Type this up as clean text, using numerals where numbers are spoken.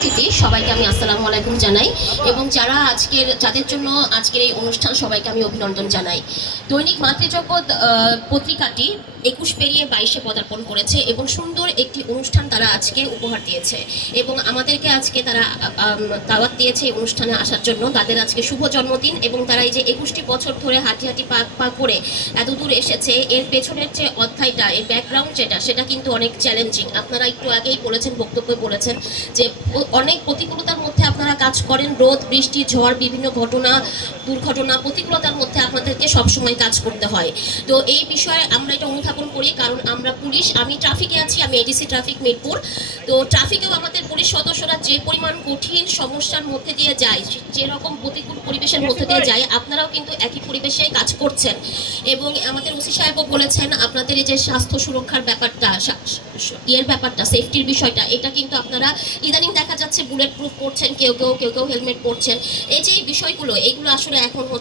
সবাইকে আমি আসসালামু আলাইকুম জানাই এবং যাদের জন্য আজকের এই অনুষ্ঠান সবাইকে আমি অভিনন্দন জানাই। দৈনিক মাতৃজগৎ পত্রিকাটি 21 পেরিয়ে 22-এ পদার্পণ করেছে এবং সুন্দর একটি অনুষ্ঠান তারা আজকে উপহার দিয়েছে এবং আমাদেরকে আজকে তারা দাওয়াত দিয়েছে এই অনুষ্ঠানে আসার জন্য। তাদের আজকে শুভ জন্মদিন এবং তারা এই যে 21টি বছর ধরে হাঁটি পা করে এত দূর এসেছে, এর পেছনের যে অধ্যায়টা, এর ব্যাকগ্রাউন্ড সেটা কিন্তু অনেক চ্যালেঞ্জিং। আপনারা একটু আগেই বলেছেন, বক্তব্যে বলেছেন যে অনেক প্রতিকূলতার মধ্যে আপনারা কাজ করেন, রোদ বৃষ্টি ঝড় বিভিন্ন ঘটনা দুর্ঘটনা প্রতিকূলতার মধ্যে আপনাদেরকে সবসময় কাজ করতে হয়। তো এই বিষয়ে আমরা এটা অনুধাবন করি, কারণ আমরা পুলিশ, আমি ট্রাফিকে আছি, আমি এডিসি ট্রাফিক মিরপুর। তো ট্রাফিকেও আমাদের পুলিশ সদস্যরা যে পরিমাণ কঠিন সমস্যার মধ্যে দিয়ে যায়, যেরকম প্রতিকূল পরিবেশের মধ্যে দিয়ে যায়, আপনারাও কিন্তু একই পরিবেশে কাজ করছেন। এবং আমাদের ওসি সাহেবও বলেছেন আপনাদের এই যে স্বাস্থ্য সুরক্ষার ব্যাপারটা, ব্যাপারটা সেফটির বিষয়টা, এটা কিন্তু আপনারা ইদানিং দেখা যাচ্ছে বুলেট প্রুফ পড়ছেন, কেউ কেউ হেলমেট পরছেন। এই যে এই বিষয়গুলো, এইগুলো আসলে এখন হচ্ছে